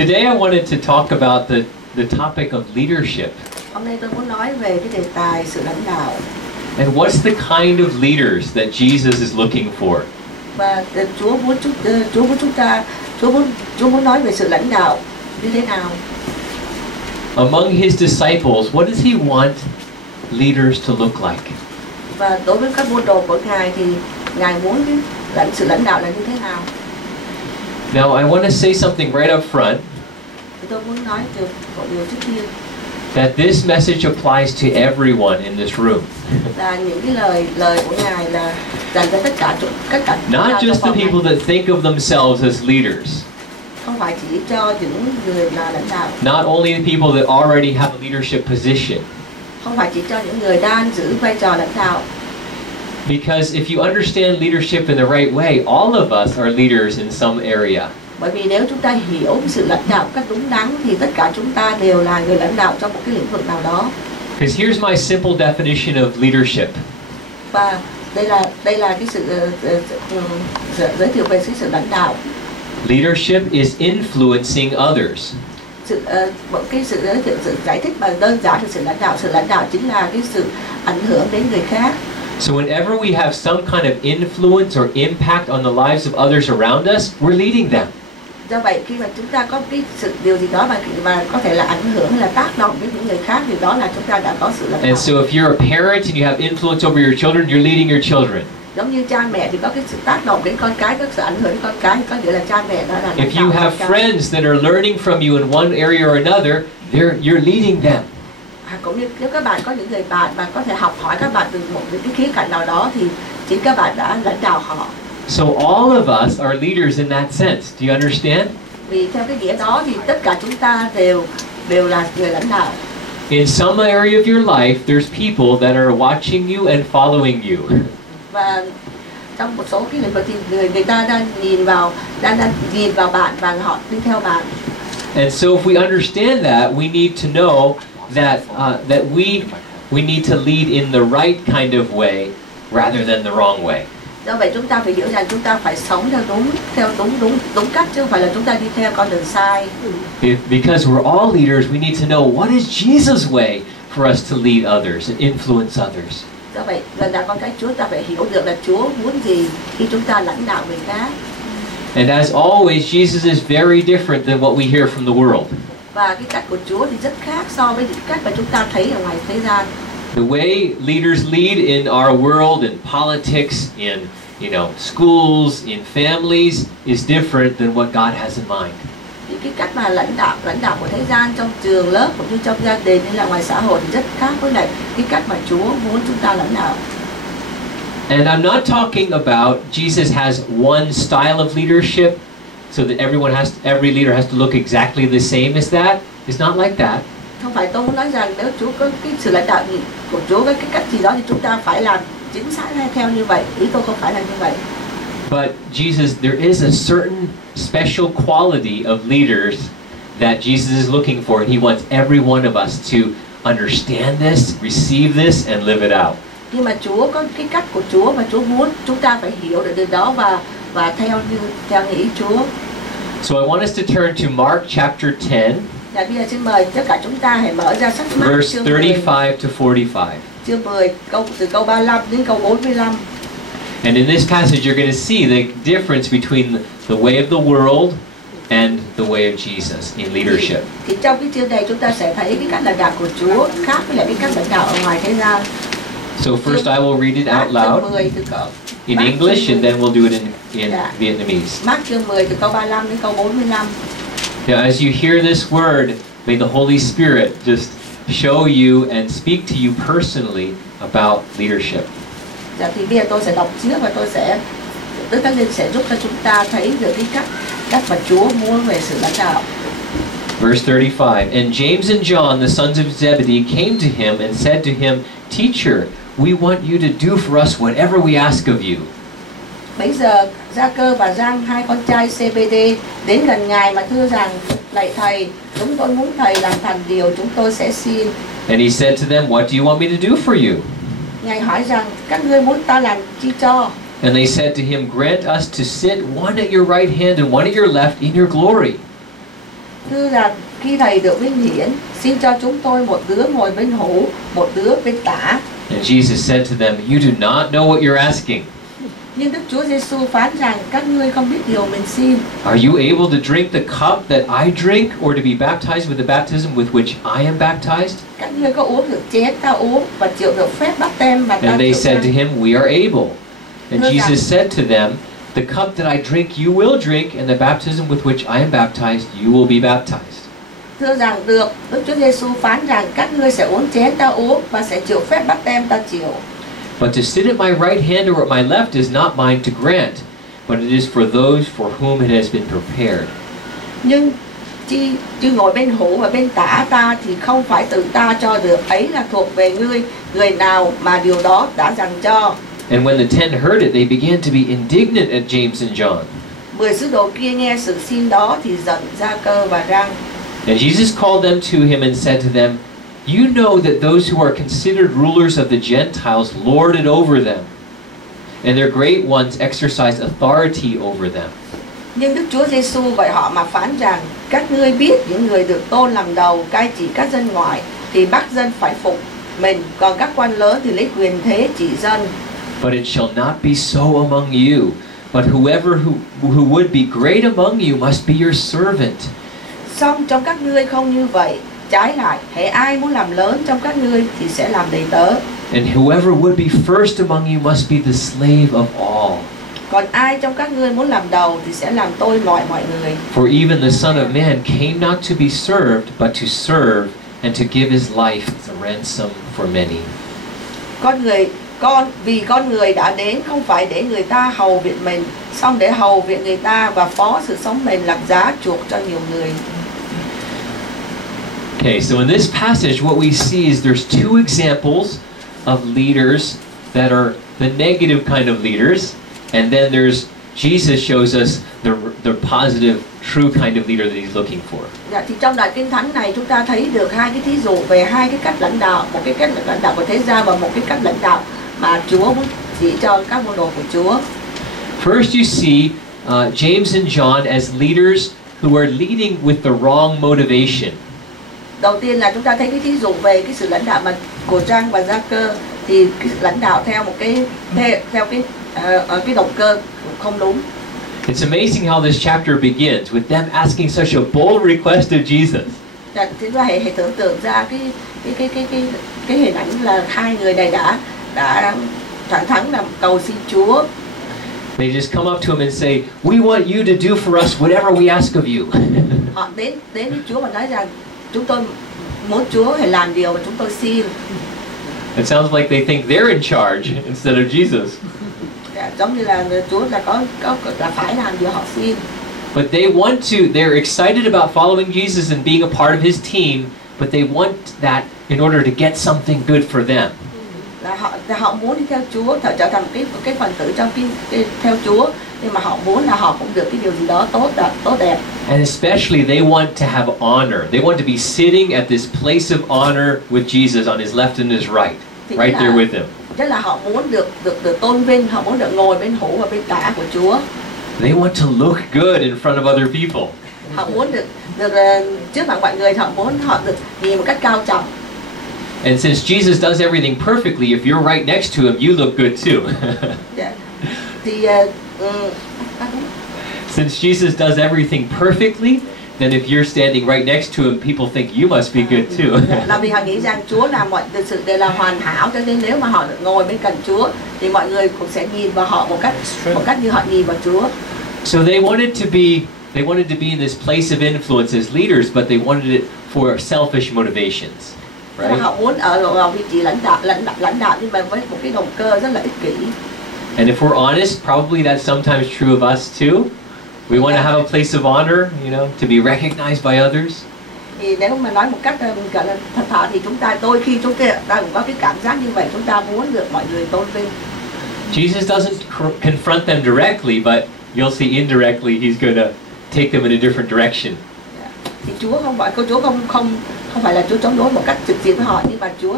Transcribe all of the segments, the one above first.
Today I wanted to talk about the topic of leadership. Hôm nay tôi muốn nói về cái đề tài sự lãnh đạo. And what's the kind of leaders that Jesus is looking for? Và Chúa muốn nói về sự lãnh đạo như thế nào? Among his disciples, what does he want leaders to look like? Và đối với các môn đồ của Ngài thì Ngài muốn sự lãnh đạo là như thế nào? Now I want to say something right up front. Thì tôi muốn nói một điều trước tiên. That this message applies to everyone in this room. Là những cái lời của Ngài là dành cho tất cả Not just the people that think of themselves as leaders. Không phải chỉ cho những người là lãnh đạo. Not only the people that already have a leadership position. Không phải chỉ cho những người đang giữ vai trò lãnh đạo. Because if you understand leadership in the right way, all of us are leaders in some area. Bởi vì nếu chúng ta hiểu sự lãnh đạo cách đúng đắn thì tất cả chúng ta đều là người lãnh đạo trong một cái lĩnh vực nào đó. Because here's my simple definition of leadership. Và đây là cái sự giới thiệu về sự lãnh đạo. Leadership is influencing others. Sự giải thích bằng đơn giản về sự lãnh đạo chính là cái sự ảnh hưởng đến người khác. So whenever we have some kind of influence or impact on the lives of others around us, we're leading them. Do vậy khi mà chúng ta có cái điều gì đó mà có thể là ảnh hưởng hay là tác động đến những người khác thì đó là chúng ta đã có sự lãnh đạo. And so if you're a parent and you have influence over your children, you're leading your children. Giống như cha mẹ thì có cái sự tác động đến con cái, có sự ảnh hưởng đến con cái, có nghĩa là cha mẹ đó là lãnh đạo. If you have friends that are learning from you in one area or another, you're leading them. Cũng như nếu các bạn có những người bạn mà có thể học hỏi các bạn từ một cái khía cạnh nào đó thì chính các bạn đã lãnh đạo họ. So all of us are leaders in that sense. Do you understand? Vì theo cái nghĩa đó thì tất cả chúng ta đều là người lãnh đạo. In some area of your life, there's people that are watching you and following you. Và trong một số cái lĩnh vực thì người ta đang nhìn vào bạn và họ đi theo bạn. And so if we understand that, we need to know that we need to lead in the right kind of way rather than the wrong way. Do vậy chúng ta phải hiểu rằng chúng ta phải sống theo đúng cách chứ không phải là chúng ta đi theo con đường sai. Because we're all leaders, we need to know what is Jesus' way for us to lead others and influence others. Do vậy là con cái Chúa ta phải hiểu được là Chúa muốn gì khi chúng ta lãnh đạo người khác. And as always, Jesus is very different than what we hear from the world. Và cái cách của Chúa thì rất khác so với những cách mà chúng ta thấy ở ngoài thế gian. The way leaders lead in our world, in politics, in schools, in families, is different than what God has in mind. Thì cái cách mà lãnh đạo của thế gian trong trường lớp cũng như trong gia đình hay là ngoài xã hội thì rất khác với lại cái cách mà Chúa muốn chúng ta lãnh đạo. And I'm not talking about Jesus has one style of leadership, so that every leader has to look exactly the same as that. It's not like that. Không phải tôi muốn nói rằng nếu Chúa có cái sự lãnh đạo của Chúa với cái cách gì đó thì chúng ta phải làm chính xác theo như vậy. Ý tôi không phải là như vậy. But there is a certain special quality of leaders that Jesus is looking for, and he wants every one of us to understand this, receive this, and live it out. Nhưng mà Chúa có cái cách của Chúa mà Chúa muốn chúng ta phải hiểu được điều đó và theo như ý Chúa. So I want us to turn to Mark chapter 10. Dạ, bây giờ xin mời tất cả chúng ta hãy mở ra sách Mark verse 35 to 45. Chương 10 từ câu 35 đến câu 45. And in this passage you're going to see the difference between the way of the world and the way of Jesus in leadership. Thì trong cái chương này chúng ta sẽ thấy cái cách lãnh đạo của Chúa khác với lại cái cách lãnh đạo ở ngoài thế gian. So first I will read it out loud in English and then we'll do it in Vietnamese. Mark chương 10 từ câu 35 đến câu 45. Now, as you hear this word, may the Holy Spirit just show you and speak to you personally about leadership. Dạ, thì bây giờ tôi sẽ đọc trước và Đức Thánh Linh sẽ giúp cho chúng ta thấy được cái cách mà Chúa muốn về sự lãnh đạo. Verse 35, And James and John, the sons of Zebedee, came to him and said to him, Teacher, we want you to do for us whatever we ask of you. Bấy giờ Gia-cơ và Giăng, hai con trai CBD, đến gần Ngài mà thưa rằng, lạy Thầy, chúng tôi muốn Thầy làm thành điều chúng tôi sẽ xin. And he said to them, What do you want me to do for you? Ngài hỏi rằng, các ngươi muốn ta làm chi cho? And they said to him, Grant us to sit one at your right hand and one at your left in your glory. Thưa rằng khi Thầy được vinh hiển, xin cho chúng tôi một đứa ngồi bên hữu, một đứa bên tả. And Jesus said to them, "You do not know what you're asking. Nhưng Đức Chúa Giêsu phán rằng các ngươi không biết điều mình xin. Are you able to drink the cup that I drink, or to be baptized with the baptism with which I am baptized?" Các ngươi có uống được chén ta uống và chịu được phép báp têm mà ta And they chịu said to chăng? him, "We are able." And Jesus said to them, "The cup that I drink, you will drink, and the baptism with which I am baptized, you will be baptized." Thưa rằng được, Đức Chúa Giêsu phán rằng các ngươi sẽ uống chén ta uống và sẽ chịu phép báp têm ta chịu. But to sit at my right hand or at my left is not mine to grant, but it is for those for whom it has been prepared. Nhưng chi ngồi bên hữu và bên tả ta thì không phải tự ta cho được, ấy là thuộc về ngươi, người nào mà điều đó đã dành cho. And when the 10 heard it, they began to be indignant at James and John. 10 sứ đồ kia nghe sự xin đó thì giận Gia-cơ và Răng. And Jesus called them to him and said to them, "You know that those who are considered rulers of the Gentiles lord it over them, and their great ones exercise authority over them." Nhưng Đức Chúa Giêsu gọi họ mà phán rằng, các ngươi biết những người được tôn làm đầu cai trị các dân ngoại thì bắt dân phải phục mình, còn các quan lớn thì lấy quyền thế trị dân. But it shall not be so among you, but whoever who would be great among you must be your servant. Song trong các ngươi không như vậy, trái lại, hễ ai muốn làm lớn trong các ngươi thì sẽ làm đầy tớ. And whoever would be first among you must be the slave of all. Còn ai trong các ngươi muốn làm đầu thì sẽ làm tôi mọi người. For even the Son of Man came not to be served, but to serve, and to give his life as a ransom for many. Vì con người đã đến không phải để người ta hầu việc mình, song để hầu việc người ta và phó sự sống mình làm giá chuộc cho nhiều người. Okay, so in this passage, what we see is there's two examples of leaders that are the negative kind of leaders, and then there's Jesus shows us the positive, true kind of leader that he's looking for. Dạ, thì trong đoạn kinh thánh này chúng ta thấy được hai cái thí dụ về hai cái cách lãnh đạo, một cái cách lãnh đạo của thế gian và một cái cách lãnh đạo mà Chúa muốn chỉ cho các môn đồ của Chúa. First, you see James and John as leaders who are leading with the wrong motivation. Đầu tiên là chúng ta thấy cái thí dụ về cái sự lãnh đạo mà của Giăng và Gia-cơ, thì cái lãnh đạo theo một cái theo cái động cơ không đúng. It's amazing how this chapter begins with them asking such a bold request of Jesus. Thì chúng ta hãy tưởng tượng ra cái hình ảnh là hai người này đã thẳng thắn làm cầu xin Chúa. They just come up to him and say, "We want you to do for us whatever we ask of you." Họ đến với Chúa và nói rằng chúng tôi muốn Chúa hãy làm điều mà chúng tôi xin. It sounds like they think they're in charge instead of Jesus. Giống như là Chúa là phải làm điều họ xin. But they're excited about following Jesus and being a part of his team, but they want that in order to get something good for them. Là họ muốn đi theo Chúa, trở thành cái phần tử trong cái theo Chúa, nhưng mà họ muốn là họ cũng được cái điều gì đó tốt đẹp. And especially they want to have honor. They want to be sitting at this place of honor with Jesus on his left and his right, right there with him. Tức là họ muốn được tôn vinh, họ muốn được ngồi bên hữu và bên tả của Chúa. They want to look good in front of other people. Họ muốn được trước mặt mọi người, họ được nhìn một cách cao trọng. And since Jesus does everything perfectly, if you're right next to him, you look good too. Thì since Jesus does everything perfectly, then if you're standing right next to him, people think you must be good too. Là vì họ nghĩ rằng Chúa làm mọi sự đều là hoàn hảo, cho nên nếu mà họ được ngồi bên cạnh Chúa thì mọi người cũng sẽ nhìn vào họ một cách như họ nhìn vào Chúa. So they wanted to be in this place of influence as leaders, but they wanted it for selfish motivations. Right? Họ muốn ở vị trí lãnh đạo nhưng mà với một cái động cơ rất là ích kỷ. And if we're honest, probably that's sometimes true of us too. We want to have a place of honor, to be recognized by others. Thì nếu mà nói một cách gọi là thật thà thì đôi khi chúng ta cũng có cái cảm giác như vậy, chúng ta muốn được mọi người tôn vinh. Jesus doesn't confront them directly, but you'll see indirectly he's going to take them in a different direction. Thì Chúa không phải là Chúa chống đối một cách trực tiếp với họ, nhưng mà Chúa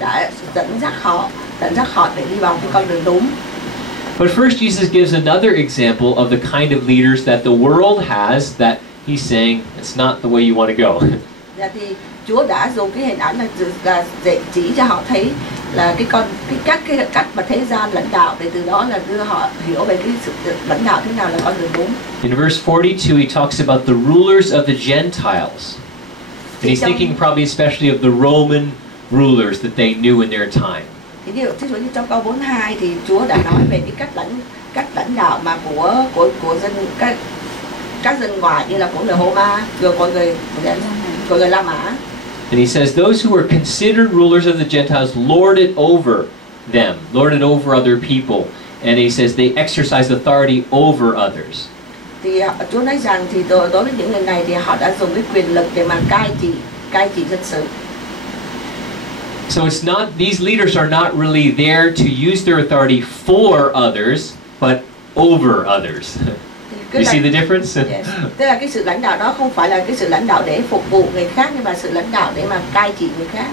đã dẫn dắt họ để đi vào cái con đường đúng. But first, Jesus gives another example of the kind of leaders that the world has that he's saying it's not the way you want to go. Dạ thì Chúa đã dùng cái hình ảnh là để chỉ cho họ thấy là cái cách mà thế gian lãnh đạo, để từ đó là đưa họ hiểu về cái sự lãnh đạo thế nào là con người muốn. In verse 42, he talks about the rulers of the Gentiles. And he's thinking probably especially of the Roman rulers that they knew in their time. Thì ví dụ như trong câu 42 thì Chúa đã nói về cái cách lãnh đạo mà của dân các dân ngoại, như là của người Roma, rồi của người La Mã. And he says those who were considered rulers of the Gentiles lord it over them, lord it over other people. And he says they exercise authority over others. Thì Chúa nói rằng thì đối với những người này thì họ đã dùng cái quyền lực để mà cai trị dân sự. So it's not, these leaders are not really there to use their authority for others, but over others. You see the difference? Yes. Tức là cái sự lãnh đạo đó không phải là cái sự lãnh đạo để phục vụ người khác, nhưng mà sự lãnh đạo để mà cai trị người khác.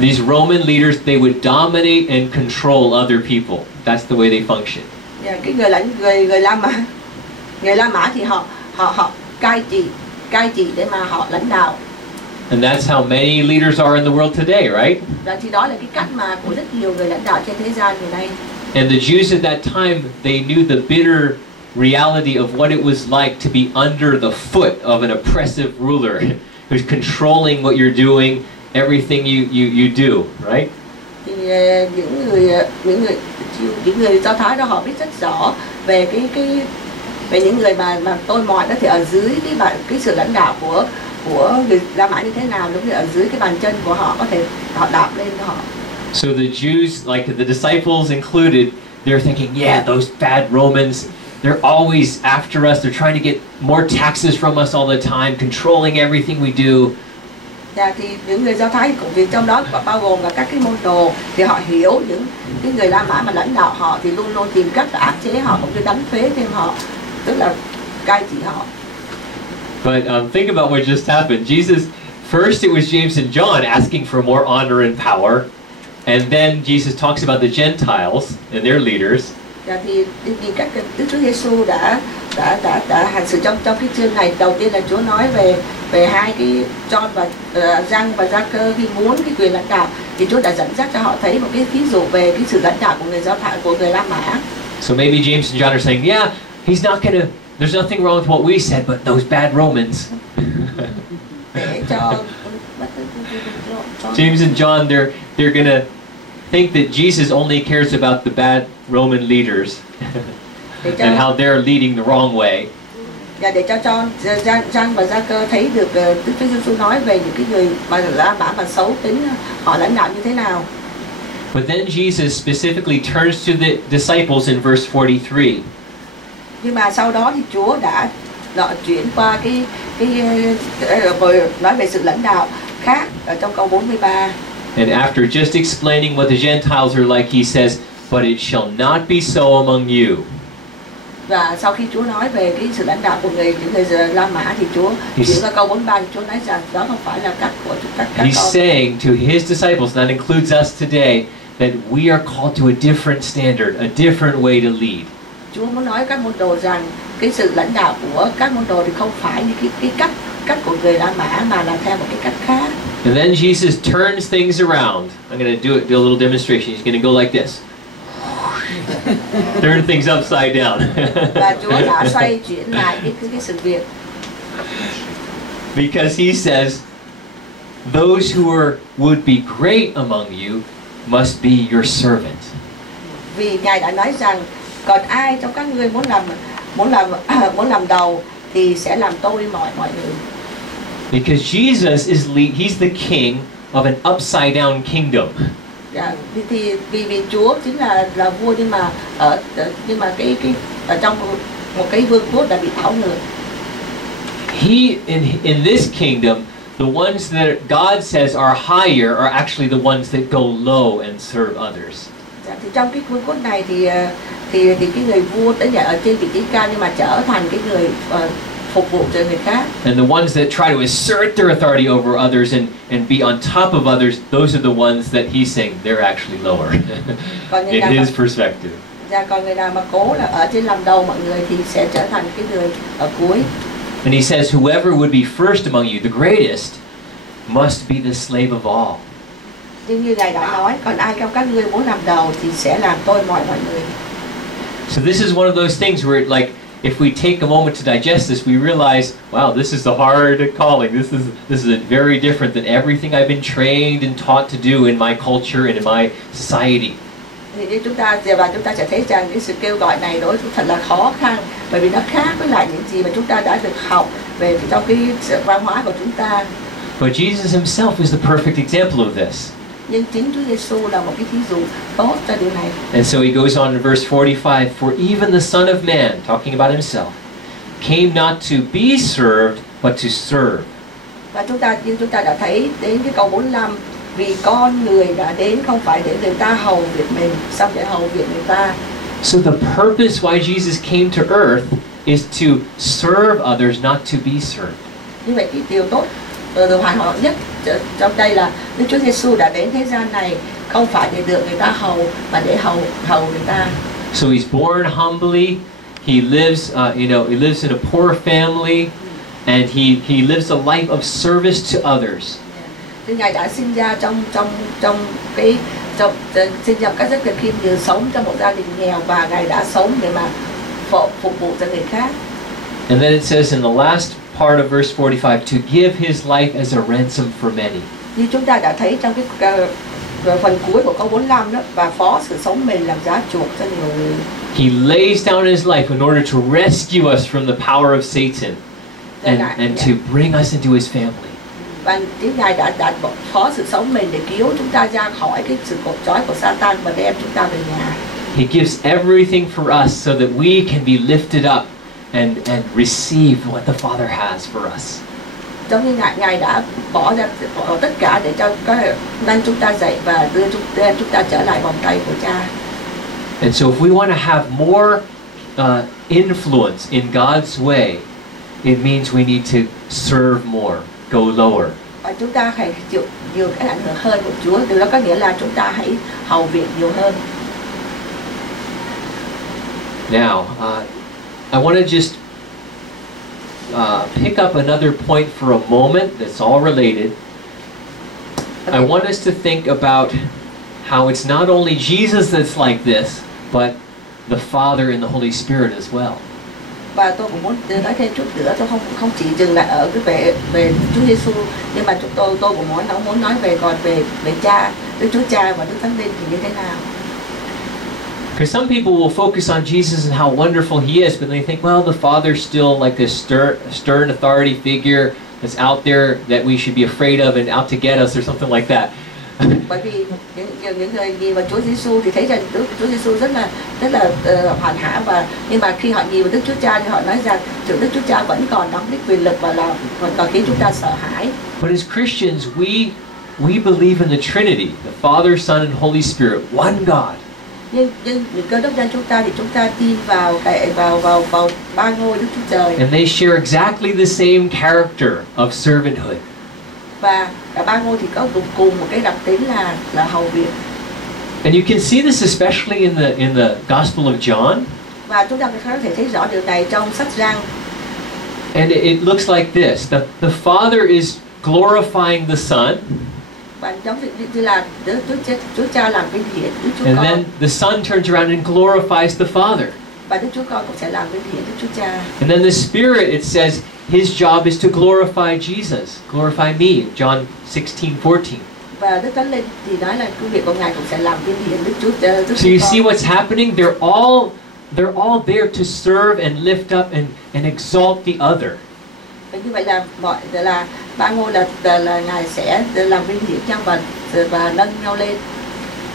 These Roman leaders, they would dominate and control other people. That's the way they function. Yeah, cái người La Mã thì họ cai trị để mà họ lãnh đạo. And that's how many leaders are in the world today, right? Và thì đó là cái cách mà của rất nhiều người lãnh đạo trên thế gian ngày nay. And the Jews at that time, they knew the bitter reality of what it was like to be under the foot of an oppressive ruler who's controlling what you're doing, everything you do, right? Thì những người Do Thái đó họ biết rất rõ về về những người mà tôi mọi đó, thì ở dưới cái sự lãnh đạo của người La Mã như thế nào, giống như ở dưới cái bàn chân của họ có thể họ đạp lên họ. So the Jews, like the disciples included, they're thinking, yeah, those bad Romans, they're always after us. They're trying to get more taxes from us all the time, controlling everything we do. Dạ, thì những người Do Thái cũng vì trong đó bao gồm cả các cái môn đồ, thì họ hiểu những cái người La Mã mà lãnh đạo họ thì luôn luôn tìm cách áp chế họ, cũng như đánh thuế thêm họ, tức là cai trị họ. But think about what just happened. Jesus, first it was James and John asking for more honor and power, and then Jesus talks about the Gentiles and their leaders. Dạ, thì các Đức Chúa Giêsu đã hành xử trong cái chương này. Đầu tiên là Chúa nói về hai cái John và Giăng và Gia-cơ khi muốn cái quyền lãnh đạo, thì Chúa đã dẫn dắt cho họ thấy một cái ví dụ về cái sự lãnh đạo của người Do Thái, của người La Mã. So maybe James and John are saying, yeah, he's not gonna. There's nothing wrong with what we said, but those bad Romans. James and John, they're gonna think that Jesus only cares about the bad Roman leaders and how they're leading the wrong way. Và để cho Giăng và Gia-cơ thấy được Đức Chúa Giêsu nói về những cái người mà La Mã mà xấu tính, họ lãnh đạo như thế nào. But then Jesus specifically turns to the disciples in verse 43. Nhưng mà sau đó thì Chúa đã chuyển qua cái nói về sự lãnh đạo khác ở trong câu 43. And after just explaining what the Gentiles are like, he says, but it shall not be so among you. Và sau khi Chúa nói về cái sự lãnh đạo của những người La Mã thì Chúa chuyển qua câu 43 thì Chúa nói rằng đó không phải là cách của các con. He's saying to his disciples, that includes us today, that we are called to a different standard, a different way to lead. Chúa muốn nói các môn đồ rằng cái sự lãnh đạo của các môn đồ thì không phải như cái cách của người La Mã, mà là theo một cái cách khác. And then Jesus turns things around. I'm going to do a little demonstration. He's going to go like this. Turn things upside down. Và Chúa đã xoay chuyển lại cái sự việc. Because he says, those who would be great among you must be your servant. Vì Ngài đã nói rằng còn ai trong các ngươi muốn làm đầu thì sẽ làm tôi mọi người. Because Jesus he's the king of an upside down kingdom. Dạ, vì Chúa chính là vua, nhưng mà cái ở trong một cái vương quốc đã bị đảo ngược. He in this kingdom, the ones that God says are higher are actually the ones that go low and serve others. Dạ, thì trong cái vương quốc này thì cái người vua tới nhà ở trên vị trí cao, nhưng mà trở thành cái người phục vụ cho người khác. And the ones that try to assert their authority over others and be on top of others, those are the ones that he's saying they're actually lower in his perspective. Dạ, còn người nào mà cố là ở trên làm đầu mọi người thì sẽ trở thành cái người ở cuối. And he says, whoever would be first among you, the greatest, must be the slave of all. Nhưng như Ngài đã nói, còn ai trong các ngươi muốn làm đầu thì sẽ làm tôi mọi người. So this is one of those things where, like, if we take a moment to digest this, we realize, wow, this is a hard calling. This is very different than everything I've been trained and taught to do in my culture and in my society. Thì chúng ta sẽ thấy rằng cái sự kêu gọi này đối với thật là khó khăn, bởi vì nó khác với lại những gì mà chúng ta đã được học về trong cái văn hóa của chúng ta. But Jesus himself is the perfect example of this. Nhưng chính Chúa Giêsu là một cái thí dụ tốt cho điều này. And so he goes on in verse 45, for even the Son of Man, talking about himself, came not to be served, but to serve. Và chúng ta đã thấy đến cái câu 45, vì con người đã đến không phải để người ta hầu việc mình, xong để hầu việc người ta. So the purpose why Jesus came to earth is to serve others, not to be served. Như vậy cái điều tốt, điều hoàn hảo nhất trong đây là Đức Chúa Giêsu đã đến thế gian này không phải để được người ta hầu, mà để hầu người ta. So he's born humbly. He lives, he lives in a poor family, and he lives a life of service to others. Thì Ngài đã sinh ra sinh ra các giấc cực khiêm nhường, sống trong một gia đình nghèo, và Ngài đã sống để mà phục vụ cho người khác. And then it says in the last part of verse 45, to give his life as a ransom for many. Như chúng ta đã thấy trong cái phần cuối của câu 45 đó, và phó sự sống mình làm giá chuộc cho nhiều người. He lays down his life in order to rescue us from the power of Satan and to bring us into his family. Và Chúa Ngài đã phó sự sống mình để cứu chúng ta ra khỏi cái sự cột trói của Satan và đem chúng ta về nhà. He gives everything for us so that we can be lifted up and receive what the Father has for us. Giống như Ngài đã bỏ tất cả để cho nâng chúng ta dậy và đưa chúng ta trở lại vòng tay của Cha. And so if we want to have more influence in God's way, it means we need to serve more, go lower. Và chúng ta phải chịu nhiều cái ảnh hưởng hơn của Chúa. Điều đó có nghĩa là chúng ta hãy hầu việc nhiều hơn. Now, I want to just pick up another point for a moment that's all related. I want us to think about how it's not only Jesus that's like this, but the Father and the Holy Spirit as well. Và tôi cũng muốn nói thêm chút nữa, tôi không chỉ dừng lại ở cái về Chúa Giêsu, nhưng mà tôi cũng muốn nói về Cha, Đức Chúa Cha và Đức Thánh Linh thì như thế nào. Because some people will focus on Jesus and how wonderful he is, but they think, well, the Father's still like this stern authority figure that's out there that we should be afraid of and out to get us or something like that. Bởi vì những người nhìn vào Chúa Giêsu thì thấy rằng Chúa Giêsu rất là hoàn hảo, nhưng mà khi họ nhìn vào Đức Chúa Cha thì họ nói rằng Đức Chúa Cha vẫn còn nắm cái quyền lực và vẫn còn khiến chúng ta sợ hãi. But as Christians, we believe in the Trinity, the Father, Son, and Holy Spirit, one God. Nhưng những cơ đốc nhân chúng ta thì chúng ta tin vào ba ngôi Đức Chúa Trời. And they share exactly the same character of servanthood. Và cả ba ngôi thì có cùng một cái đặc tính là hầu việc. And you can see this especially in the Gospel of John. Và chúng ta có thể thấy rõ điều này trong sách Giăng. And it looks like this: the Father is glorifying the Son. Và giống như là Chúa Cha làm vinh hiển Đức Chúa Con. And then the Son turns around and glorifies the Father. Và Đức Chúa Con cũng sẽ làm vinh hiển Đức Chúa Cha. And then the Spirit, it says, his job is to glorify Jesus, glorify me, John 16:14. Và Đức Thánh Linh thì nói là công việc của Ngài cũng sẽ làm vinh hiển Đức Chúa Cha. So you see what's happening? They're all there to serve and lift up and exalt the other. Như vậy là ba ngôi là Ngài sẽ làm vinh hiển nhau và nâng nhau lên.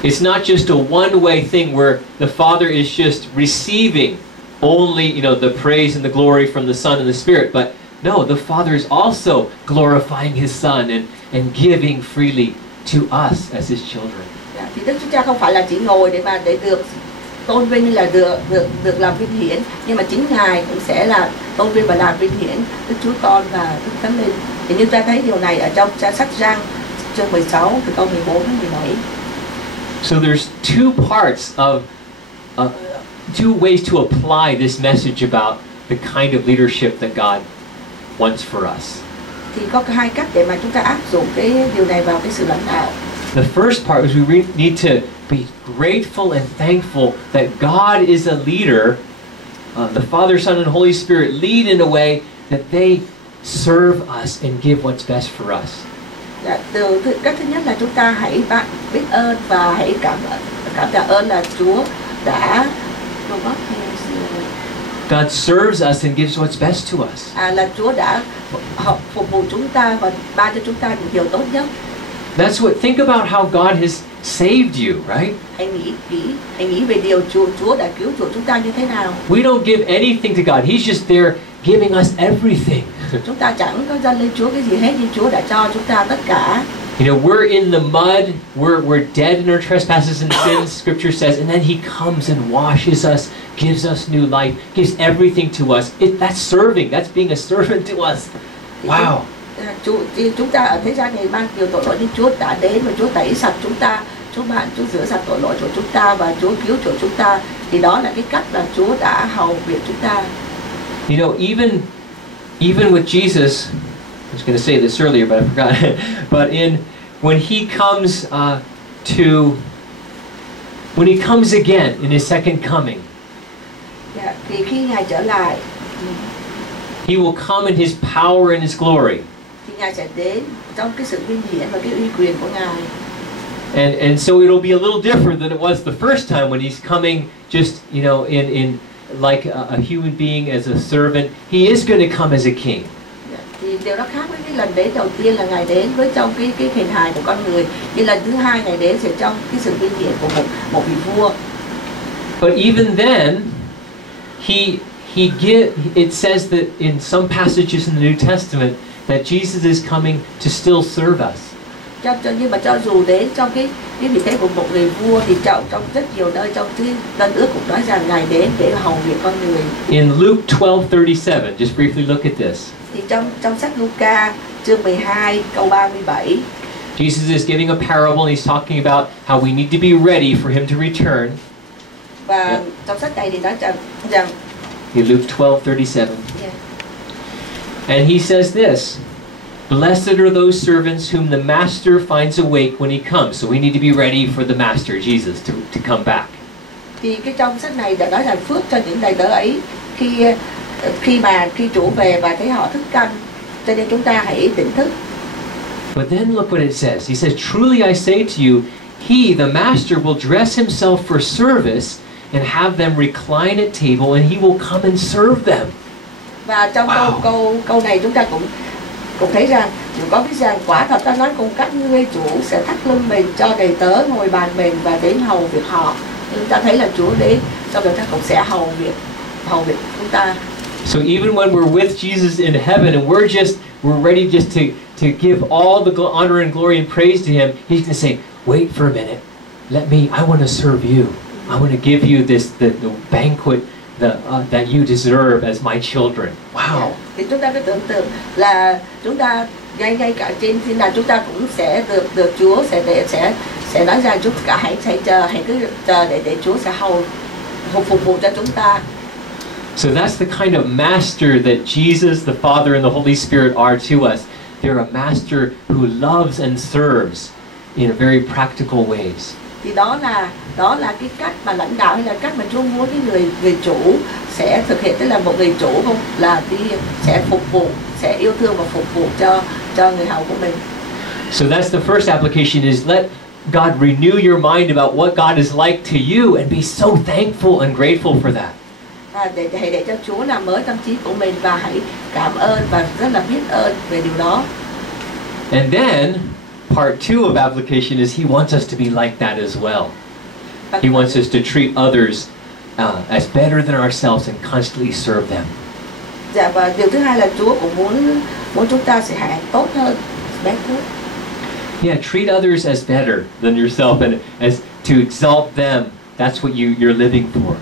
It's not just a one-way thing where the Father is just receiving only, the praise and the glory from the Son and the Spirit, but no, the Father is also glorifying his Son and giving freely to us as his children. Thì Đức Chúa Cha không phải là chỉ ngồi để được tôn vinh là được làm vinh hiển, nhưng mà chính Ngài cũng sẽ là tôn vinh và làm vinh hiển Đức Chúa Con và Đức Thánh Linh. Thì chúng ta thấy điều này ở trong sách Giăng chương 16 từ câu 14 đến 17. So there's two ways to apply this message about the kind of leadership that God wants for us. Thì có hai cách để mà chúng ta áp dụng cái điều này vào cái sự lãnh đạo. The first part is we need to be grateful and thankful that God is a leader. The Father, Son, and Holy Spirit lead in a way that they serve us and give what's best for us. Cách thứ nhất là chúng ta hãy biết ơn và hãy cảm tạ ơn là Chúa đã God serves us and gives what's best to us. Là Chúa đã phục vụ chúng ta và ban cho chúng ta những điều tốt nhất. That's what. Think about how God has saved you, right? Hãy nghĩ về điều Chúa đã cứu chuộc chúng ta như thế nào. We don't give anything to God. He's just there giving us everything. Chúng ta chẳng có dâng lên Chúa cái gì hết, nhưng Chúa đã cho chúng ta tất cả. You know, we're in the mud. We're dead in our trespasses and sins. Scripture says, and then He comes and washes us, gives us new life, gives everything to us. That's serving. That's being a servant to us. Wow. Chúng ta ở thế gian này mang nhiều tội lỗi, nhưng Chúa đã đến và Chúa tẩy sạch chúng ta, Chúa rửa sạch tội lỗi của chúng ta và Chúa cứu chuộc chúng ta. Thì đó là cái cách là Chúa đã hầu việc chúng ta. You know, even with Jesus, I was going to say this earlier, but I forgot. But when He comes again in His second coming, thì khi Ngài trở lại, He will come in His power and His glory. Thì Ngài sẽ đến trong cái sự vinh hiển và cái uy quyền của Ngài. And so it'll be a little different than it was the first time when He's coming just, you know, in like a human being as a servant. He is going to come as a king. Thì điều đó khác với cái lần đến đầu tiên là Ngài đến với trong cái hình hài của con người. Nhưng lần thứ hai Ngài đến sẽ trong cái sự vinh hiển của một vị vua. But even then, it says that in some passages in the New Testament that Jesus is coming to still serve us. Nhưng mà cho dù đến trong cái vị thế của một người vua thì trong rất nhiều nơi trong cái Tân Ước cũng nói rằng Ngài đến để hầu việc con người. In Luke 12:37, just briefly look at this. Thì trong sách Luca chương 12 câu 37, Jesus is giving a parable and He's talking about how we need to be ready for Him to return. Và trong sách này thì nói rằng In Luke 12:37. And He says this, blessed are those servants whom the master finds awake when he comes. So we need to be ready for the master, Jesus, to come back. Thì cái trong sách này đã nói rằng phước cho những đầy tớ ấy khi chủ về và thấy họ thức canh, cho nên chúng ta hãy tỉnh thức. But then look what it says. He says, truly I say to you, He, the master, will dress Himself for service and have them recline at table, and He will come and serve them. Và trong câu này chúng ta cũng thấy rằng dù có biết rằng quả thật ta nói cùng các ngươi chủ sẽ thắt lưng mình cho đầy tớ ngồi bàn mình và đến hầu việc họ. Chúng ta thấy là Chúa đến cho người ta cũng sẽ hầu việc chúng ta. So even when we're with Jesus in heaven and we're ready just to give all the honor and glory and praise to Him, He's going to say, wait for a minute. I want to serve you. I want to give you the banquet that you deserve as my children. Wow. Thì chúng ta cứ tưởng tượng là chúng ta ngay cả trên thiên đàng chúng ta cũng sẽ được Chúa sẽ nói rằng chúng ta hãy cứ chờ để Chúa sẽ phục vụ cho chúng ta. So that's the kind of master that Jesus, the Father, and the Holy Spirit are to us. They're a master who loves and serves in a very practical ways. Thì đó là cái cách mà lãnh đạo hay là cách mà Chúa muốn cái người chủ sẽ thực hiện, tức là một người chủ không là sẽ phục vụ, sẽ yêu thương và phục vụ cho người hầu của mình. So that's the first application, is let God renew your mind about what God is like to you and be so thankful and grateful for that. Để cho Chúa làm mới tâm trí của mình và hãy cảm ơn và rất là biết ơn về điều đó. And then part 2 of application is He wants us to be like that as well. He wants us to treat others as better than ourselves and constantly serve them. Dạ, và điều thứ hai là Chúa cũng muốn chúng ta sẽ hạnh tốt hơn, better. Yeah, treat others as better than yourself and as to exalt them. That's what you're living for.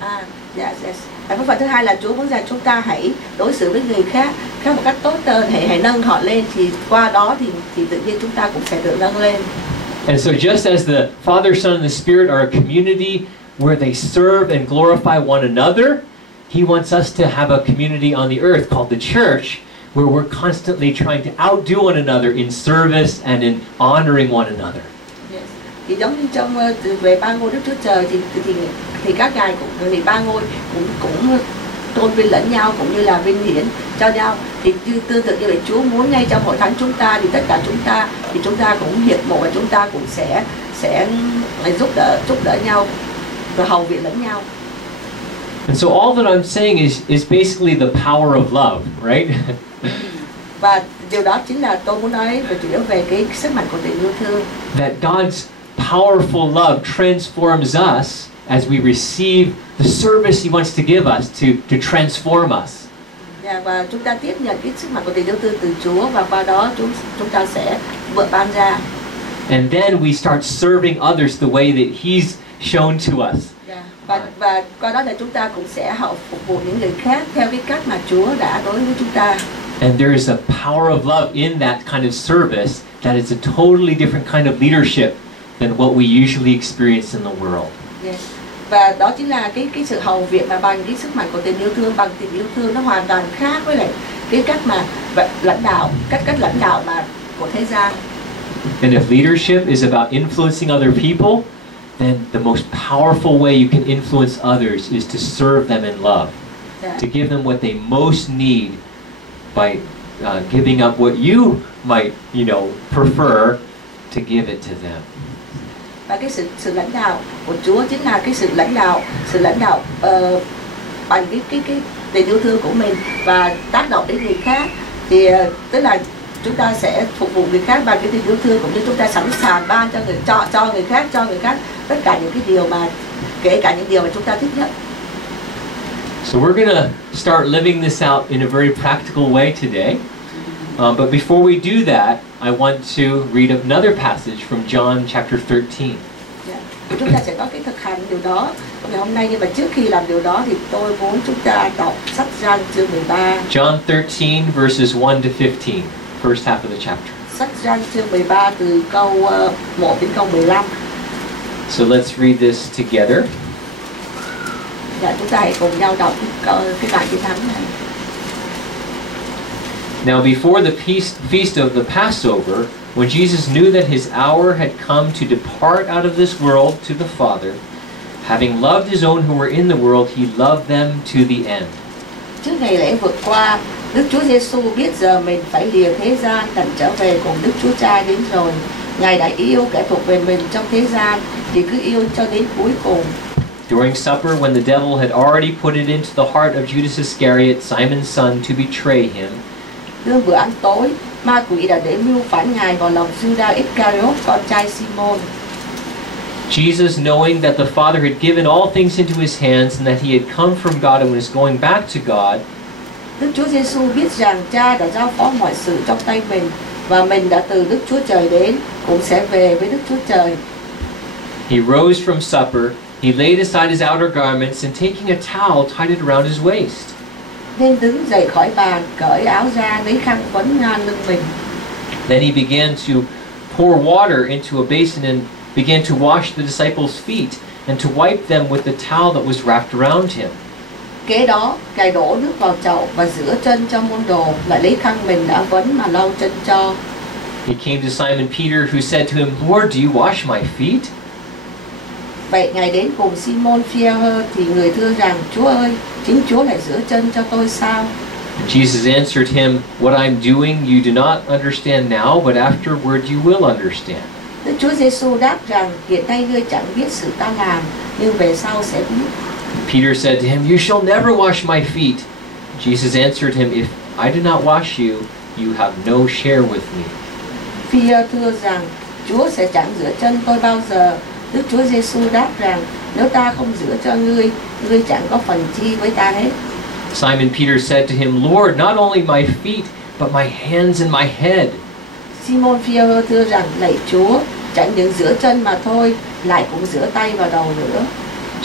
Yes. Và phần thứ hai là Chúa muốn rằng chúng ta hãy đối xử với người khác một cách tốt hơn, hãy nâng họ lên, thì qua đó thì tự nhiên chúng ta cũng sẽ được nâng lên. And so just as the Father, Son, and the Spirit are a community where they serve and glorify one another, He wants us to have a community on the earth called the church where we're constantly trying to outdo one another in service and in honoring one another. Yes. Thì giống như trong về ba ngôi Đức Chúa Trời thì các ngài cũng thì ba ngôi cũng tôn vinh lẫn nhau cũng như là vinh hiển cho nhau. Thì tương tự như vậy, Chúa muốn ngay trong hội thánh chúng ta thì tất cả chúng ta cũng hiệp một và chúng ta cũng sẽ giúp đỡ nhau và hầu việc lẫn nhau. And so all that I'm saying is basically the power of love, right? Và điều đó chính là tôi muốn nói về chủ yếu về cái sức mạnh của tình yêu thương. That God's powerful love transforms us as we receive the service He wants to give us to transform us. Và chúng ta tiếp nhận cái sức mạnh của tình yêu thương từ Chúa và qua đó chúng ta sẽ vượt ban ra. And then we start serving others the way that He's shown to us. Và qua đó là chúng ta cũng sẽ phục vụ những người khác theo cái cách mà Chúa đã đối với chúng ta. And there is a power of love in that kind of service that is a totally different kind of leadership than what we usually experience in the world. Yes. Và đó chính là cái sự hầu việc mà bằng cái sức mạnh của tình yêu thương, bằng tình yêu thương nó hoàn toàn khác với lại cái cách mà cách lãnh đạo mà của thế gian. And if leadership is about influencing other people, then the most powerful way you can influence others is to serve them in love, to give them what they most need by giving up what you might, prefer to give it to them. Và cái sự lãnh đạo của Chúa chính là cái sự lãnh đạo bằng cái tình yêu thương của mình và tác động đến người khác. Thì tức là chúng ta sẽ phục vụ người khác bằng cái tình yêu thương, cũng như chúng ta sẵn sàng ban cho người khác tất cả những cái điều mà kể cả những điều mà chúng ta thích nhất. So we're going to start living this out in a very practical way today. But before we do that, I want to read another passage from John chapter 13. Chúng ta sẽ có cái thực hành điều đó ngày hôm nay, nhưng mà trước khi làm điều đó thì tôi muốn chúng ta đọc sách Giăng chương 13. John 13 verses 1 to 15, first half of the chapter. Sách Giăng chương 13 từ câu 1 đến câu 15. So let's read this together. Dạ, chúng ta hãy cùng nhau đọc cái đoạn kinh thánh này. Now before the feast of the Passover, when Jesus knew that His hour had come to depart out of this world to the Father, having loved His own who were in the world, He loved them to the end. Trước ngày lễ vượt qua, Đức Chúa Giêsu biết giờ mình phải lìa thế gian đặng trở về cùng Đức Chúa Cha đến rồi. Ngài đã yêu kẻ thuộc về mình trong thế gian thì cứ yêu cho đến cuối cùng. During supper, when the devil had already put it into the heart of Judas Iscariot, Simon's son, to betray Him, đương bữa ăn tối, ma quỷ đã để mưu phản Ngài vào lòng Judas Iscariot, con trai Simon. Jesus, knowing that the Father had given all things into His hands and that He had come from God and was going back to God, Đức Chúa Giêsu biết rằng Cha đã giao phó mọi sự trong tay mình và mình đã từ Đức Chúa Trời đến, cũng sẽ về với Đức Chúa Trời. He rose from supper, He laid aside His outer garments, and taking a towel, tied it around His waist. Nên đứng dậy khỏi bàn, cởi áo ra, lấy khăn quấn ngang lưng mình. Then He began to pour water into a basin and began to wash the disciples' feet and to wipe them with the towel that was wrapped around Him. Kế đó, Ngài đổ nước vào chậu và rửa chân cho môn đồ, lại lấy khăn mình đã quấn mà lau chân cho. He came to Simon Peter, who said to Him, Lord, do you wash my feet? Vậy Ngài đến cùng Simon Phi-e-hơ thì người thưa rằng, Chúa ơi, chính Chúa lại rửa chân cho tôi sao? And Jesus answered him, What I'm doing you do not understand now, but afterward you will understand. Đức Chúa Giêsu đáp rằng, hiện nay ngươi chẳng biết sự ta làm, nhưng về sau sẽ biết. Peter said to him, You shall never wash my feet. Jesus answered him, If I do not wash you, you have no share with me. Phi-e thưa rằng, Chúa sẽ chẳng rửa chân tôi bao giờ. Đức Chúa Giêsu đáp rằng, nếu ta không rửa cho ngươi, ngươi chẳng có phần chi với ta hết. Simon Peter said to him, Lord, not only my feet, but my hands and my head. Simon Phi-e-hơ thưa rằng, lạy Chúa, chẳng những rửa chân mà thôi, lại cũng rửa tay và đầu nữa.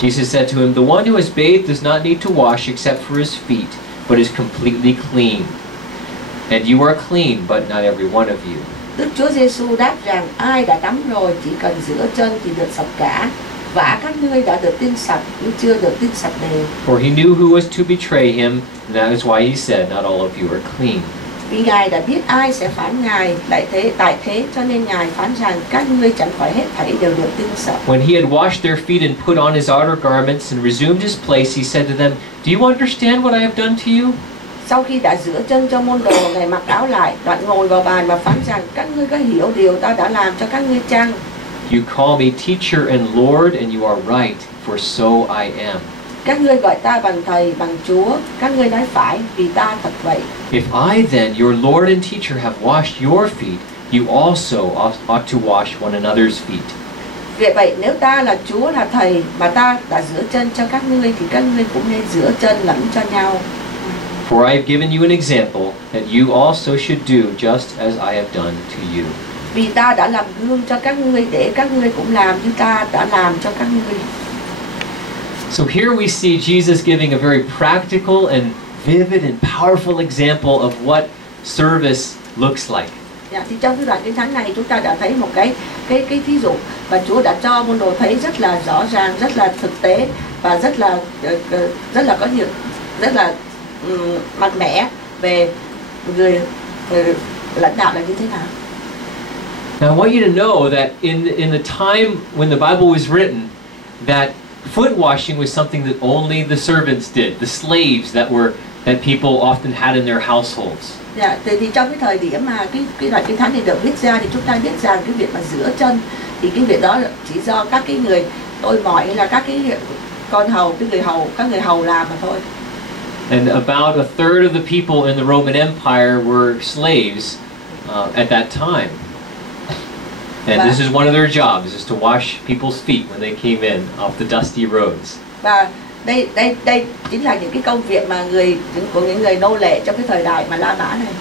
Jesus said to him, The one who has bathed does not need to wash except for his feet, but is completely clean. And you are clean, but not every one of you. Đức Chúa Giêsu đáp rằng, ai đã tắm rồi chỉ cần rửa chân thì được sạch cả. Vả các ngươi đã được tinh sạch nhưng chưa được tinh sạch đều. For he knew who was to betray him, and that is why he said, Not all of you are clean. Vì Ngài đã biết ai sẽ phán Ngài, tại thế cho nên Ngài phán rằng các ngươi chẳng phải hết thảy đều được tương sợ. When he had washed their feet and put on his outer garments and resumed his place, he said to them, "Do you understand what I have done to you?" Sau khi đã rửa chân cho môn đồ, Ngài mặc áo lại, đoạn ngồi vào bàn và phán rằng các ngươi có hiểu điều ta đã làm cho các ngươi chăng? You call me teacher and Lord, and you are right, for so I am. Các ngươi gọi ta bằng thầy, bằng Chúa, các ngươi nói phải, vì ta thật vậy. If I then, your Lord and teacher, have washed your feet, you also ought to wash one another's feet. Vì vậy nếu ta là Chúa là thầy mà ta đã rửa chân cho các ngươi thì các ngươi cũng nên rửa chân lẫn cho nhau. For I have given you an example that you also should do just as I have done to you. Vì ta đã làm gương cho các ngươi để các ngươi cũng làm như ta đã làm cho các ngươi. So here we see Jesus giving a very practical and vivid and powerful example of what service looks like. Thì trong cái đoạn kinh thánh này chúng ta đã thấy một cái thí dụ và Chúa đã cho môn đồ thấy rất là rõ ràng, rất là thực tế và rất là có nhiều, rất là mạnh mẽ về người lãnh đạo là như thế nào. Now I want you to know that in the time when the Bible was written, that foot washing was something that only the servants did, the slaves that people often had in their households. Thì trong cái thời điểm mà cái đoạn kinh thánh này được viết ra thì chúng ta biết rằng cái việc mà rửa chân thì cái việc đó chỉ do các cái người tôi mọi hay là các cái con hầu, các người hầu làm mà thôi. And about a third of the people in the Roman Empire were slaves at that time. And this is one of their jobs, is to wash people's feet when they came in off the dusty roads. Và đây chính là những cái công việc mà của những người nô lệ trong cái thời đại mà La Mã này.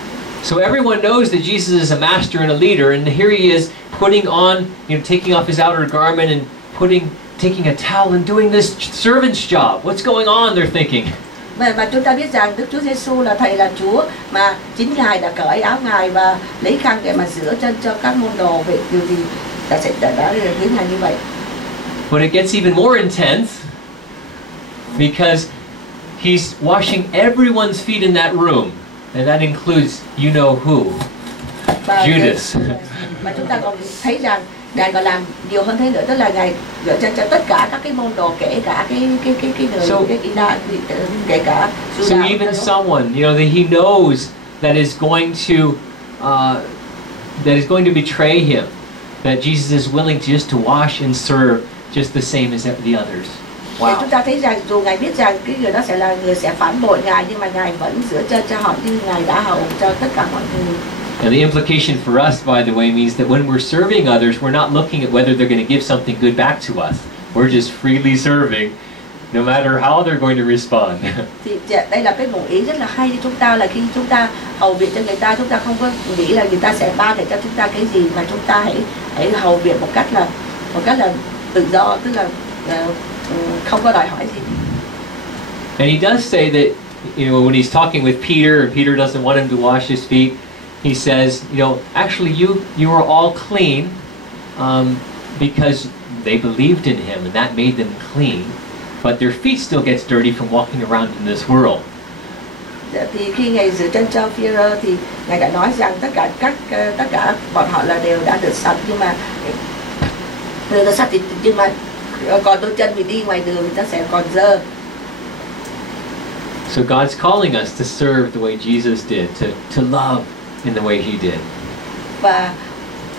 So everyone knows that Jesus is a master and a leader, and here he is putting on, taking off his outer garment and taking a towel and doing this servant's job. What's going on? They're thinking. Mà chúng ta biết rằng Đức Chúa Giêsu là thầy là Chúa, mà chính Ngài đã cởi áo Ngài và lấy khăn để mà rửa chân cho các môn đồ. Vậy điều gì đã tiến hành như vậy? But it gets even more intense because he's washing everyone's feet in that room, and that includes you know who, Judas. Mà chúng ta còn thấy rằng Ngài còn làm nhiều hơn thế nữa, tức là Ngài rửa chân cho tất cả các cái môn đồ, kể cả cái người kể cả Judas. So even someone, that he knows that is going to betray him, that Jesus is willing just to wash and serve just the same as the others. Wow. Chúng ta thấy rằng dù Ngài biết rằng cái người đó sẽ là người sẽ phản bội Ngài, nhưng mà Ngài vẫn rửa chân cho họ như Ngài đã hầu cho tất cả mọi người. And the implication for us, by the way, means that when we're serving others, we're not looking at whether they're going to give something good back to us. We're just freely serving, no matter how they're going to respond. Thì đây là cái ngụ ý rất là hay cho chúng ta, là khi chúng ta hầu việc cho người ta, chúng ta không có nghĩ là người ta sẽ ban để cho chúng ta cái gì, mà chúng ta hãy hầu việc một cách là tự do, tức là không có đòi hỏi gì. And he does say that, when he's talking with Peter, and Peter doesn't want him to wash his feet, he says, actually you are all clean because they believed in him, and that made them clean, but their feet still gets dirty from walking around in this world. Thì khi Ngài rửa chân cho Peter thì Ngài đã nói rằng tất cả bọn họ là đều đã được sạch, nhưng mà còn đôi chân mình đi ngoài đường thì ta sẽ còn dơ. So God's calling us to serve the way Jesus did, to love in the way he did. Và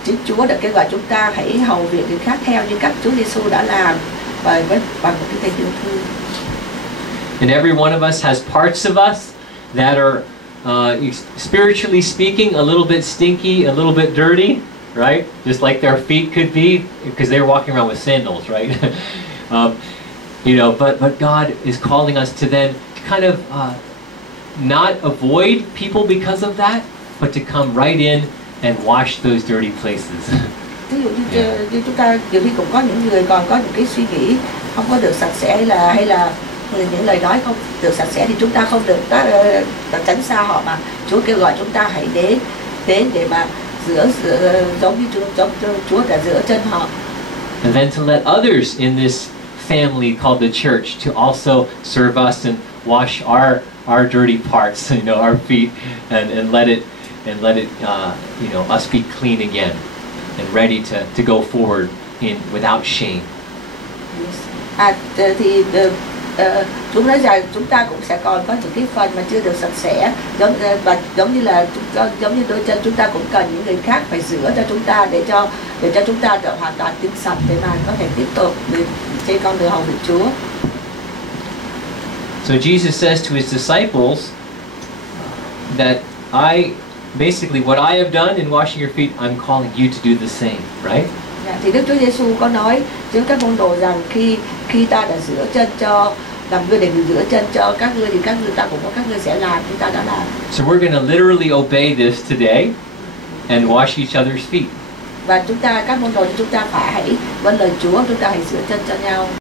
chính Chúa đã kêu gọi chúng ta hãy hầu việc người khác theo như cách Chúa Giêsu đã làm, và bằng một cái tình yêu thương. And every one of us has parts of us that are spiritually speaking a little bit stinky, a little bit dirty, right? Just like their feet could be, because they're walking around with sandals, right? But God is calling us to then kind of not avoid people because of that, but to come right in and wash those dirty places. Ví dụ như chúng ta nhiều khi cũng có những người còn có những cái suy nghĩ không có được sạch sẽ, hay là những lời nói không được sạch sẽ, thì chúng ta không được tránh xa họ, mà Chúa kêu gọi chúng ta hãy đến để mà rửa giống như Chúa đã rửa chân họ. And then to let others in this family called the church to also serve us and wash our dirty parts, our feet, and let it and let it, us be clean again and ready to go forward without shame. Chúng nói rằng chúng ta cũng sẽ còn có những cái phần mà chưa được sạch sẽ, giống như là giống như đôi chân chúng ta cũng cần những người khác phải rửa cho chúng ta để cho chúng ta được hoàn toàn tinh sạch để mà có thể tiếp tục trên con đường hầu việc Chúa. So Jesus says to his disciples that basically what I have done in washing your feet, I'm calling you to do the same, right? Thì Đức Chúa Giêsu có nói với các môn đồ rằng khi ta đã rửa chân cho làm người để rửa chân cho các ngươi thì các ngươi sẽ làm như ta đã làm. So we're going to literally obey this today and wash each other's feet. Và các môn đồ chúng ta phải vâng lời Chúa, chúng ta hãy rửa chân cho nhau.